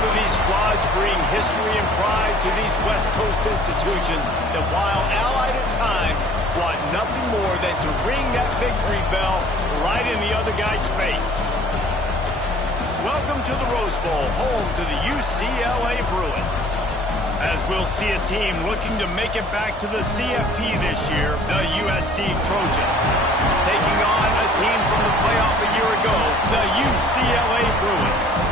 Both of these squads bring history and pride to these West Coast institutions that, while allied at times, want nothing more than to ring that victory bell right in the other guy's face. Welcome to the Rose Bowl, home to the UCLA Bruins. As we'll see a team looking to make it back to the CFP this year, the USC Trojans. Taking on a team from the playoff a year ago, the UCLA Bruins.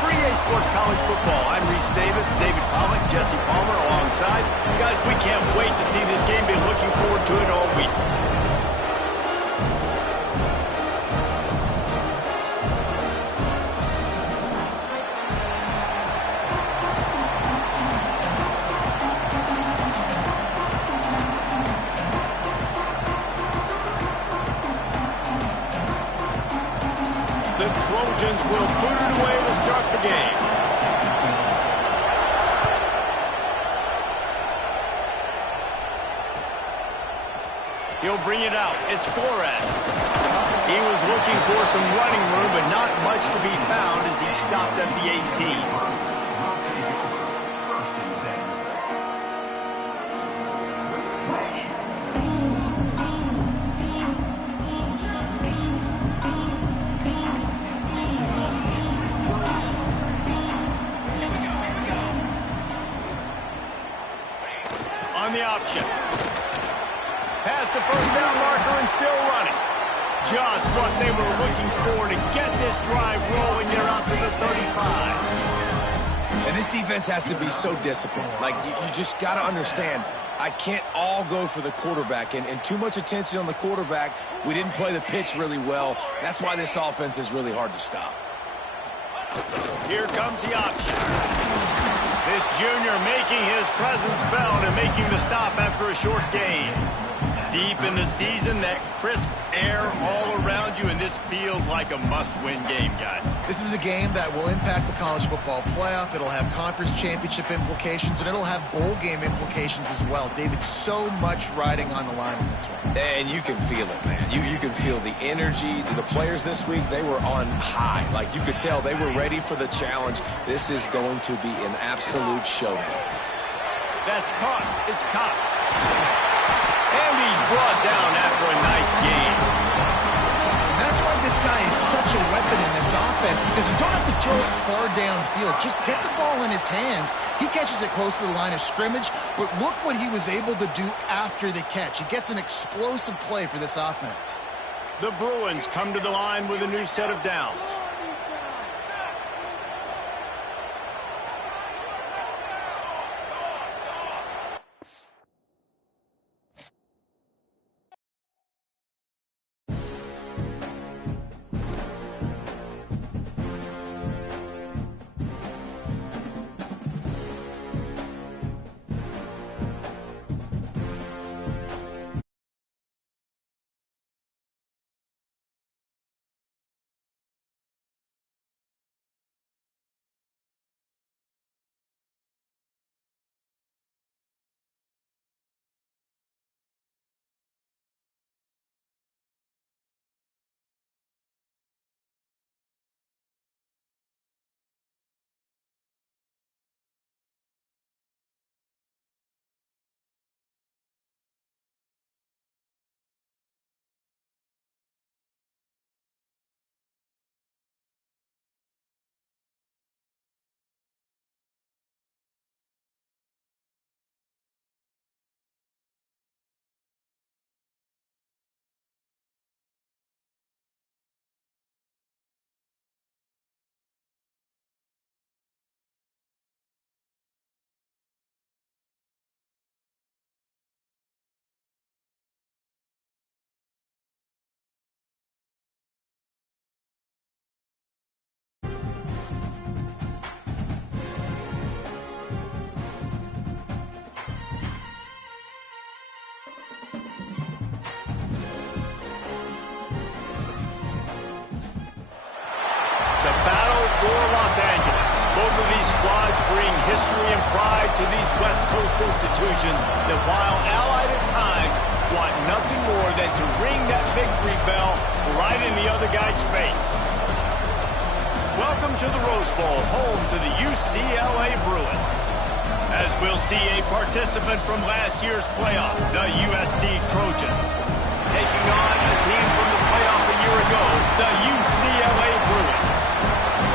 For EA Sports College Football, I'm Reese Davis, David Pollack, Jesse Palmer alongside. Guys, we can't wait to see this game. Been looking forward to it all week. The Trojans will boot it away to start the game. He'll bring it out. It's Flores. He was looking for some running room, but not much to be found as he stopped at the 18. On the option. Past the first down marker and still running. Just what they were looking for to get this drive rolling. They're out to the 35. And this defense has to be so disciplined. Like, you just got to understand, I can't all go for the quarterback. And too much attention on the quarterback. We didn't play the pitch really well. That's why this offense is really hard to stop. Here comes the option. This junior making his presence felt and making the stop after a short gain. Deep in the season, that crisp air all around you, and this feels like a must-win game, guys. This is a game that will impact the college football playoff. It'll have conference championship implications, and it'll have bowl game implications as well. David, so much riding on the line in this one. And you can feel it, man. You can feel the energy. The players this week, they were on high. Like, you could tell they were ready for the challenge. This is going to be an absolute showdown. That's Cox. It's Cox. And he's brought down after a nice game. And that's why this guy is such a weapon in this offense, because you don't have to throw it far downfield. Just get the ball in his hands. He catches it close to the line of scrimmage, but look what he was able to do after the catch. He gets an explosive play for this offense. The Bruins come to the line with a new set of downs. Both of these squads bring history and pride to these West Coast institutions that, while allied at times, want nothing more than to ring that victory bell right in the other guy's face. Welcome welcome to the Rose Bowl, home to the UCLA Bruins. As we'll see a participant from last year's playoff, the USC Trojans, taking on a team from the playoff a year ago, the UCLA Bruins.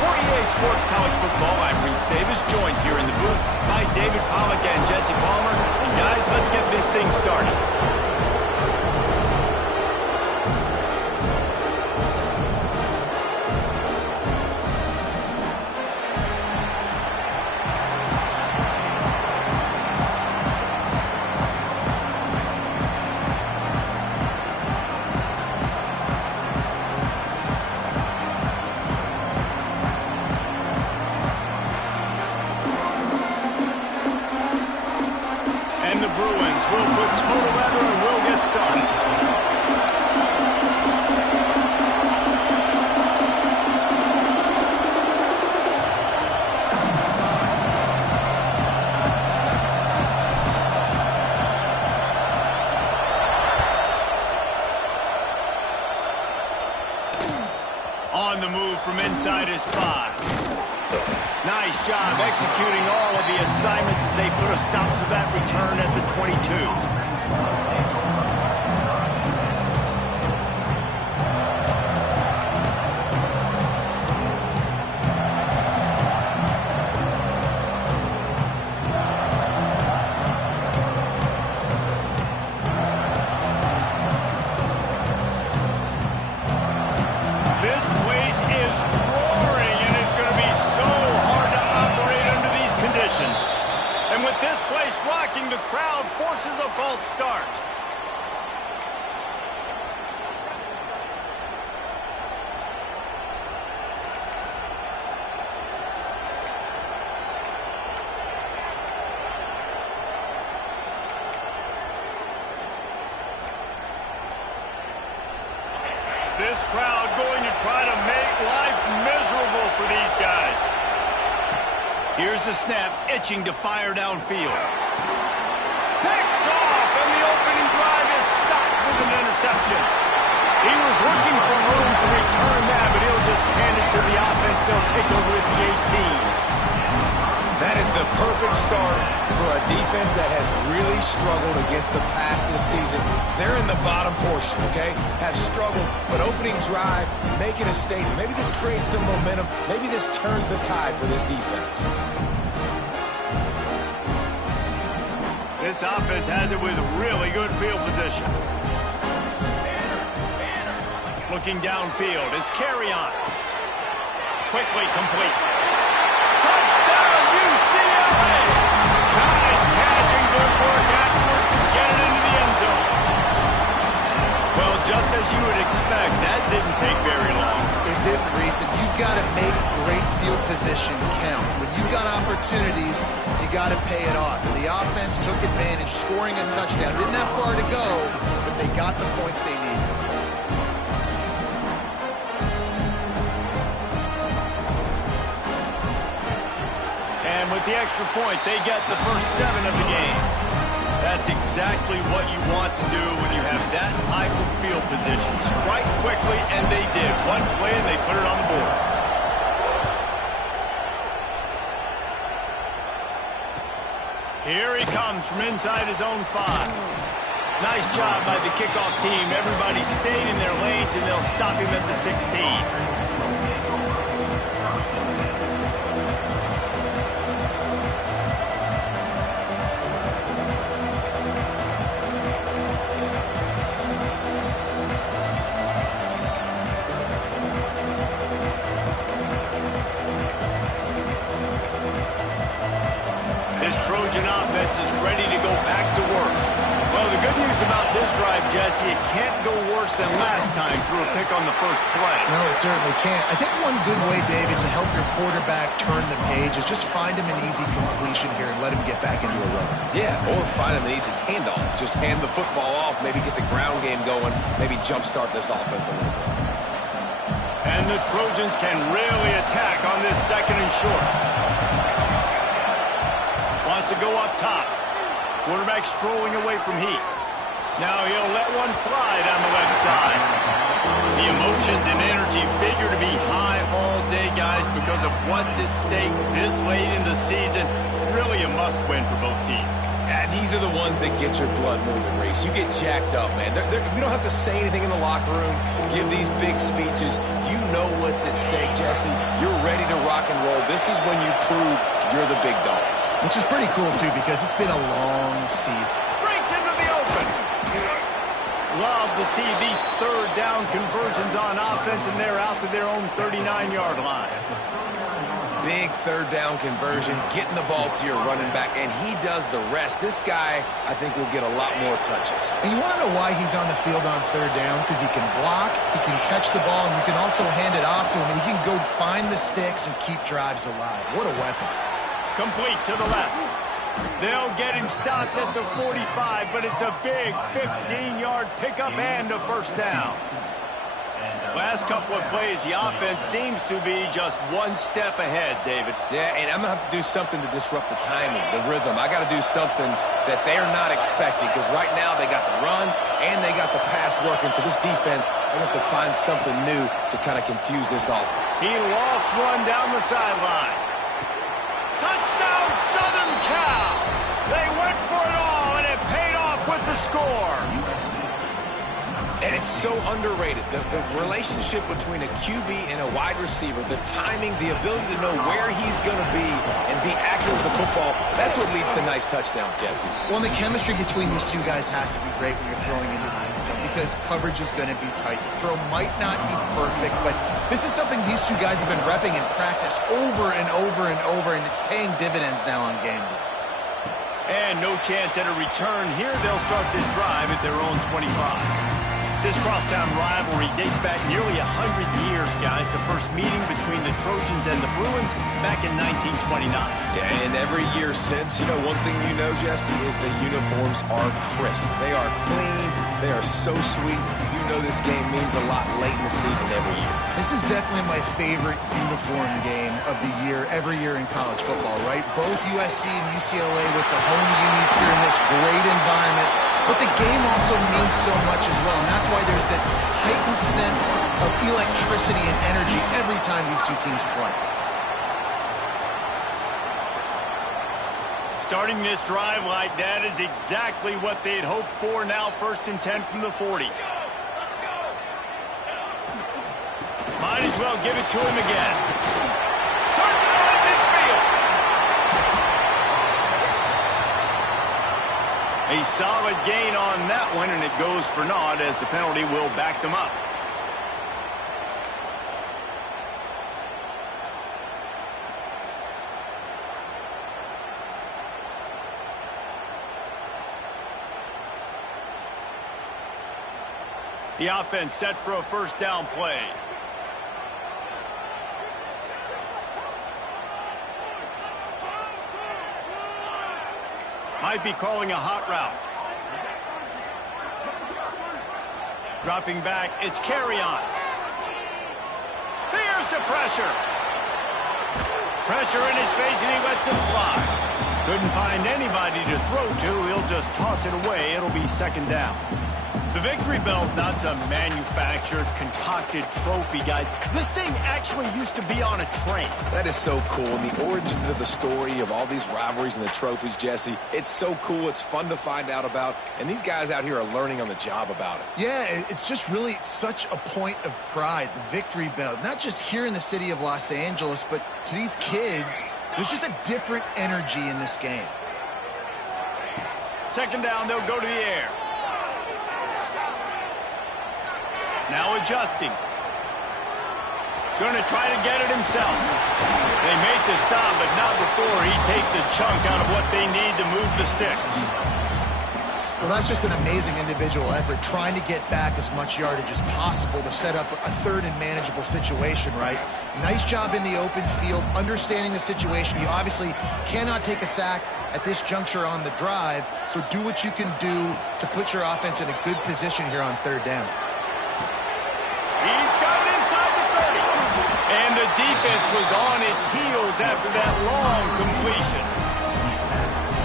For EA Sports College Football, I'm Reese Davis, joined here in the booth by David Pollack and Jesse Palmer. And guys, let's get this thing started. On the move from inside his 5. Nice job executing all of the assignments as they put a stop to that return at the 22. And with this place rocking, the crowd forces a false start. This crowd going to try to make life miserable for these guys. Here's the snap, itching to fire downfield. Picked off, and the opening drive is stopped with an interception. He was looking for room to return that, but he'll just hand it to the offense. They'll take over at the 18. That is the perfect start for a defense that has really struggled against the pass this season. They're in the bottom portion, okay? Have struggled, but opening drive, making a statement. Maybe this creates some momentum. Maybe this turns the tide for this defense. This offense has it with really good field position. Looking downfield, it's carry on. Quickly complete. Touchdown, UCLA! Nice catch and good work afterwards to get it into the end zone. Well, just as you would expect, that didn't take very long. It didn't, Reese, and you've got to make great field position count. When you've got opportunities, you got to pay it off. And the offense took advantage, scoring a touchdown. Didn't have far to go, but they got the points they needed. And with the extra point, they get the first 7 of the game. That's exactly what you want to do when you have that type of field position. Strike quickly, and they did. One play, and they put it on the board. Here he comes from inside his own 5. Nice job by the kickoff team. Everybody stayed in their lanes, and they'll stop him at the 16. Trojan offense is ready to go back to work. Well, the good news about this drive, Jesse, it can't go worse than last time through a pick on the first play. No, it certainly can't. I think one good way, David, to help your quarterback turn the page is just find him an easy completion here and let him get back into a rhythm. Yeah, or find him an easy handoff. Just hand the football off, maybe get the ground game going, maybe jumpstart this offense a little bit. And the Trojans can really attack on this 2nd and short. Wants to go up top. Quarterback strolling away from heat. Now he'll let one fly down the left side. The emotions and energy figure to be high all day, guys, because because of what's at stake this late in the season. Really a must-win for both teams. Yeah, these are the ones that get your blood moving, Reese. You get jacked up, man. We don't have to say anything in the locker room, give these big speeches. You know what's at stake, Jesse. You're ready to rock and roll. This is when you prove you're the big dog. Which is pretty cool, too, because it's been a long season. Breaks into the open. Love to see these third down conversions on offense, and they're out to their own 39-yard line. Big third down conversion, getting the ball to your running back, and he does the rest. This guy, I think, will get a lot more touches. And you want to know why he's on the field on third down? Because he can block, he can catch the ball, and you can also hand it off to him, and he can go find the sticks and keep drives alive. What a weapon. Complete to the left. They'll get him stopped at the 45, but it's a big 15-yard pickup and a first down. Last couple of plays, the offense seems to be just one step ahead, David. Yeah, and I'm going to have to do something to disrupt the timing, the rhythm. I got to do something that they're not expecting, because right now they got the run and they got the pass working. So this defense, they have to find something new to kind of confuse this all. He lost one down the sideline. Touchdown, Southern Cal! They went for it all, and it paid off with the score. And it's so underrated. The relationship between a QB and a wide receiver, the timing, the ability to know where he's going to be and be accurate with the football, that's what leads to nice touchdowns, Jesse. Well, and the chemistry between these two guys has to be great when you're throwing into the end zone, because coverage is going to be tight. The throw might not be perfect, but this is something these two guys have been repping in practice over and over and over, and it's paying dividends now on game day. And no chance at a return here. They'll start this drive at their own 25. This crosstown rivalry dates back nearly 100 years, guys. The first meeting between the Trojans and the Bruins back in 1929. Yeah, and every year since, you know, one thing you know, Jesse, is the uniforms are crisp. They are clean. They are so sweet. You know this game means a lot late in the season every year. This is definitely my favorite uniform game of the year, every year in college football, right? Both USC and UCLA with the home unis here in this great environment. But the game also means so much as well, and that's why there's this heightened sense of electricity and energy every time these two teams play. Starting this drive like that is exactly what they'd hoped for. Now 1st and 10 from the 40. Might as well give it to him again. Turns it on midfield. A solid gain on that one, and it goes for naught as the penalty will back them up. The offense set for a first down play. Might be calling a hot route. Dropping back, it's carry on. Here's the pressure. Pressure in his face, and he lets him fly. Couldn't find anybody to throw to. He'll just toss it away. It'll be 2nd down. The victory bell's not some manufactured, concocted trophy, guys. This thing actually used to be on a train. That is so cool. And the origins of the story of all these rivalries and the trophies, Jesse, it's so cool. It's fun to find out about. And these guys out here are learning on the job about it. Yeah, it's just really such a point of pride, the victory bell. Not just here in the city of Los Angeles, but to these kids, there's just a different energy in this game. 2nd down, they'll go to the air. Now adjusting. Going to try to get it himself. They make the stop, but not before he takes a chunk out of what they need to move the sticks. Well, that's just an amazing individual effort, trying to get back as much yardage as possible to set up a 3rd and manageable situation, right? Nice job in the open field, understanding the situation. You obviously cannot take a sack at this juncture on the drive, so do what you can do to put your offense in a good position here on 3rd down. He's got it inside the 30. And the defense was on its heels after that long completion.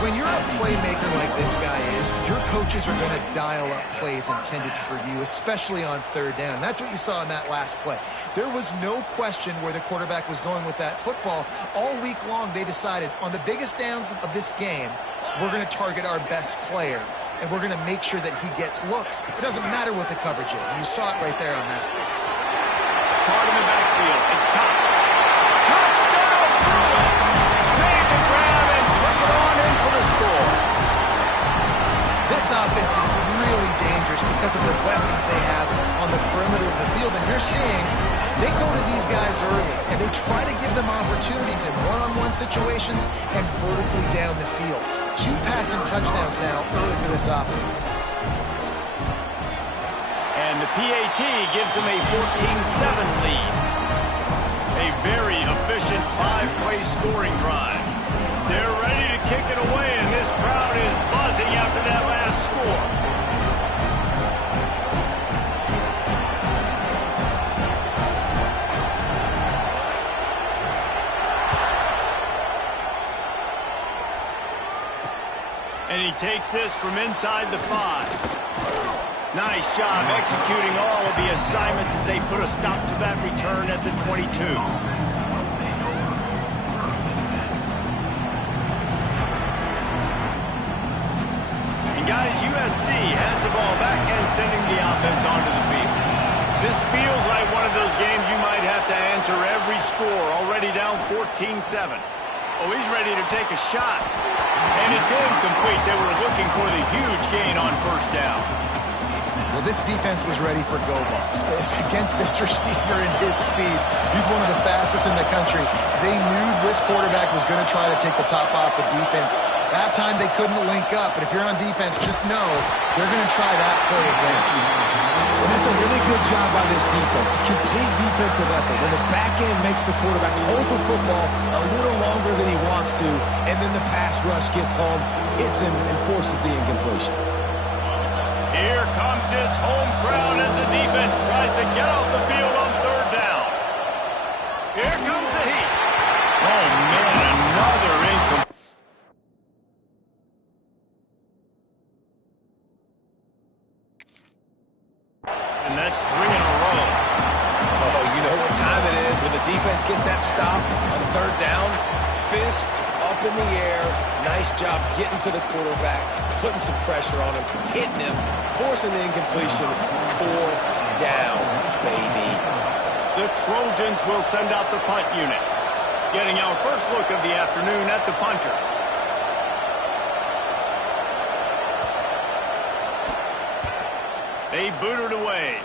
When you're a playmaker like this guy is, your coaches are going to dial up plays intended for you, especially on third down. And that's what you saw in that last play. There was no question where the quarterback was going with that football. All week long, they decided on the biggest downs of this game, we're going to target our best player, and we're going to make sure that he gets looks. It doesn't matter what the coverage is, and you saw it right there on that. Caught in the backfield. It's Cox. Touchdown, Bruins! Made the grab and took it on in for the score. This offense is really dangerous because of the weapons they have on the perimeter of the field, and you're seeing they go to these guys early, and they try to give them opportunities in one-on-one situations and vertically down the field. 2 passing touchdowns now early for this offense. And the PAT gives them a 14-7 lead. A very efficient 5-play scoring drive. They're ready to kick it away, and this crowd is buzzing after that last score. And he takes this from inside the 5. Nice job executing all of the assignments as they put a stop to that return at the 22. And guys, USC has the ball back and sending the offense onto the field. This feels like one of those games you might have to answer every score, already down 14-7. Oh, he's ready to take a shot. And it's incomplete. They were looking for the huge gain on first down. Well, this defense was ready for go balls. Against this receiver and his speed, he's one of the fastest in the country. They knew this quarterback was going to try to take the top off the defense. That time they couldn't link up, but if you're on defense, just know they're going to try that play again. And it's a really good job by this defense. Complete defensive effort. When the back end makes the quarterback hold the football a little longer than he wants to, and then the pass rush gets home, hits him, and forces the incompletion. Here comes this home crowd as the defense tries to get off the field on third down. Here comes the heat. Oh, man, another incomplete. And that's 3 in a row. Oh, you know what time it is when the defense gets that stop on third down. Fist up in the air. Nice job getting to the quarterback, putting some pressure on him, hitting him, forcing the incompletion. 4th down, baby. The Trojans will send out the punt unit. Getting our first look of the afternoon at the punter. They booted away.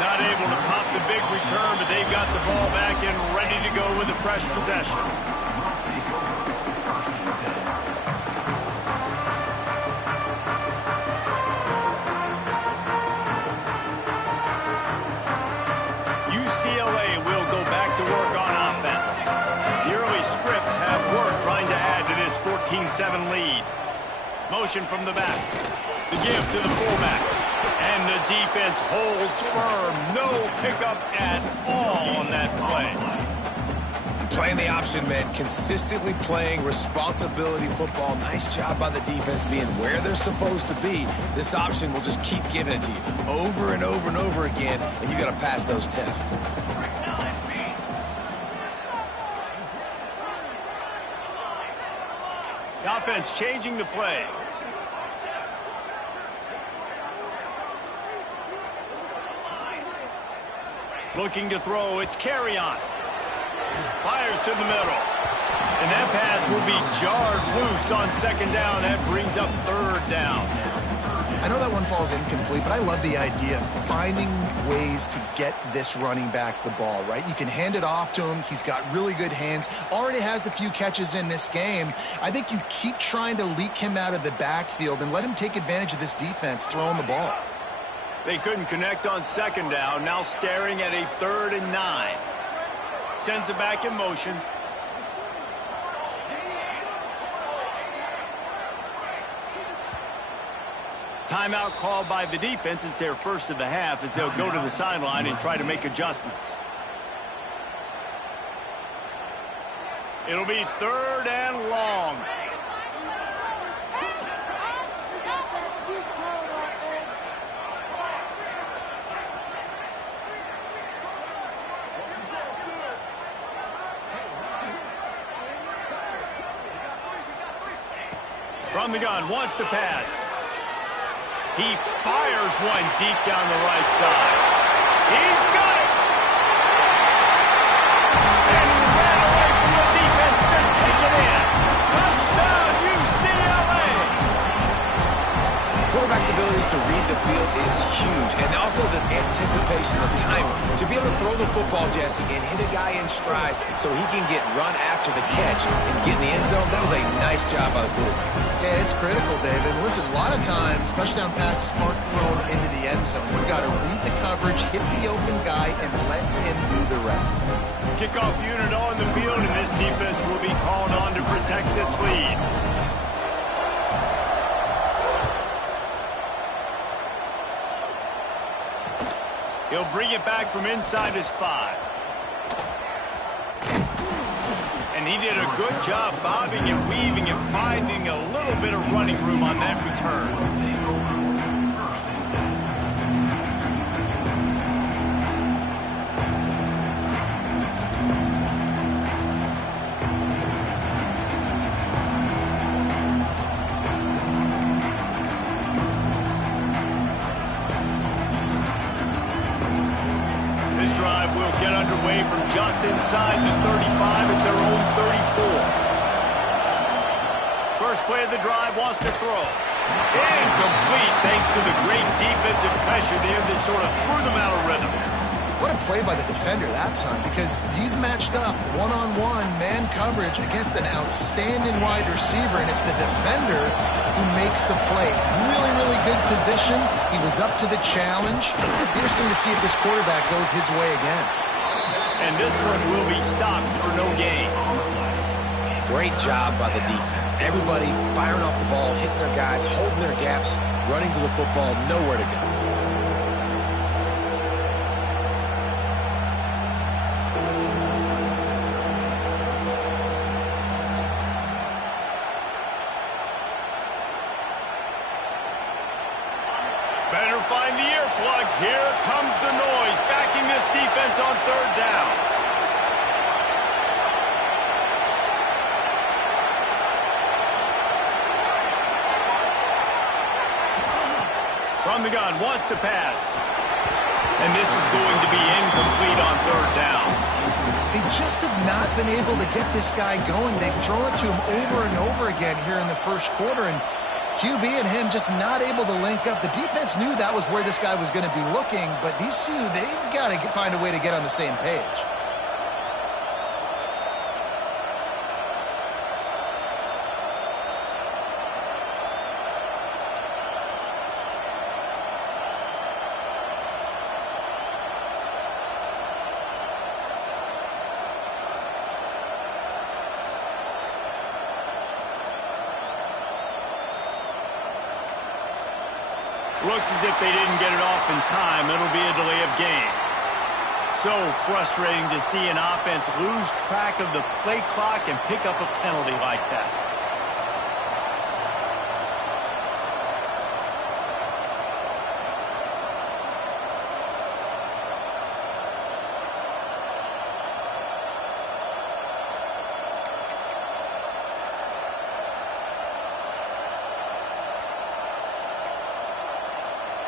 Not able to pop the big return, but they've got the ball back and ready to go with a fresh possession. UCLA will go back to work on offense. The early scripts have worked trying to add to this 14-7 lead. Motion from the back. The give to the fullback. And the defense holds firm. No pickup at all on that play. Playing the option, man. Consistently playing responsibility football. Nice job by the defense being where they're supposed to be. This option will just keep giving it to you over and over and over again, and you got to pass those tests. The offense changing the play. Looking to throw, it's carry on. Fires to the middle. And that pass will be jarred loose on second down. That brings up third down. I know that one falls incomplete, but I love the idea of finding ways to get this running back the ball, right? You can hand it off to him. He's got really good hands. Already has a few catches in this game. I think you keep trying to leak him out of the backfield and let him take advantage of this defense throwing the ball. They couldn't connect on second down. Now staring at a 3rd and 9. Sends it back in motion. Timeout called by the defense. It's their first of the half as they'll go to the sideline and try to make adjustments. It'll be 3rd and long. From the gun, wants to pass. He fires one deep down the right side. He's got it! And he ran away from the defense to take it in. Touchdown, UCLA! Quarterback's abilities to read the field is huge, and also the anticipation, the time to be able to throw the football, Jesse, and hit a guy in stride so he can get run after the catch and get in the end zone. That was a nice job by the quarterback. Yeah, it's critical, David. Listen, a lot of times, touchdown passes aren't thrown into the end zone. You've got to read the coverage, hit the open guy, and let him do the rest. Kickoff unit on the field, and this defense will be called on to protect this lead. He'll bring it back from inside his 5. And he did a good job bobbing and weaving and finding a little bit of running room on that return. This drive will get underway from just inside the 35 at their own 34. First play of the drive, wants to throw. Incomplete thanks to the great defensive pressure there that sort of threw them out of rhythm. What a play by the defender that time, because he's matched up one-on-one man coverage against an outstanding wide receiver, and it's the defender who makes the play. Really, really good position. He was up to the challenge. Interesting to see if this quarterback goes his way again. And this one will be stopped for no gain. Great job by the defense. Everybody firing off the ball, hitting their guys, holding their gaps, running to the football, nowhere to go. Better find the earplugs. Here comes the noise, backing this defense on 3rd down. From the gun, wants to pass. And this is going to be incomplete on 3rd down. They just have not been able to get this guy going. They've thrown it to him over and over again here in the first quarter, and QB and him just not able to link up. The defense knew that was where this guy was going to be looking, but these two, they've got to find a way to get on the same page. Looks as if they didn't get it off in time. It'll be a delay of game. So frustrating to see an offense lose track of the play clock and pick up a penalty like that.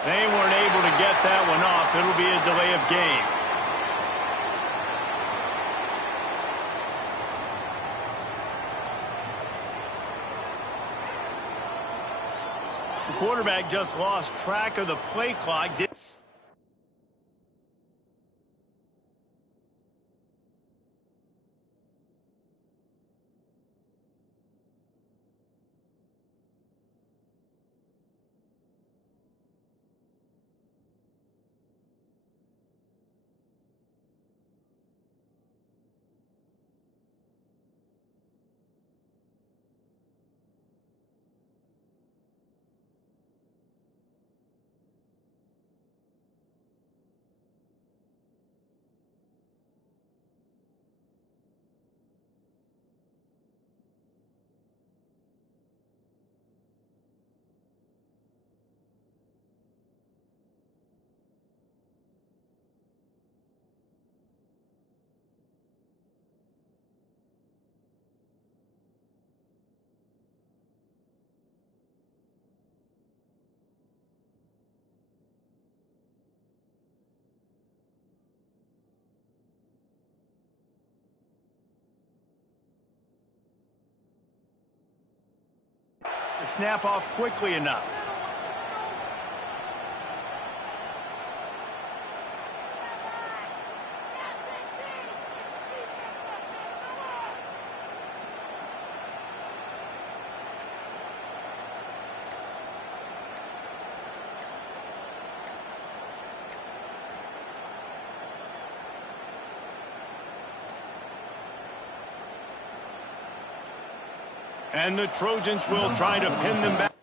They weren't able to get that one off. It'll be a delay of game. The quarterback just lost track of the play clock. the snap off quickly enough. And the Trojans will try to pin them back.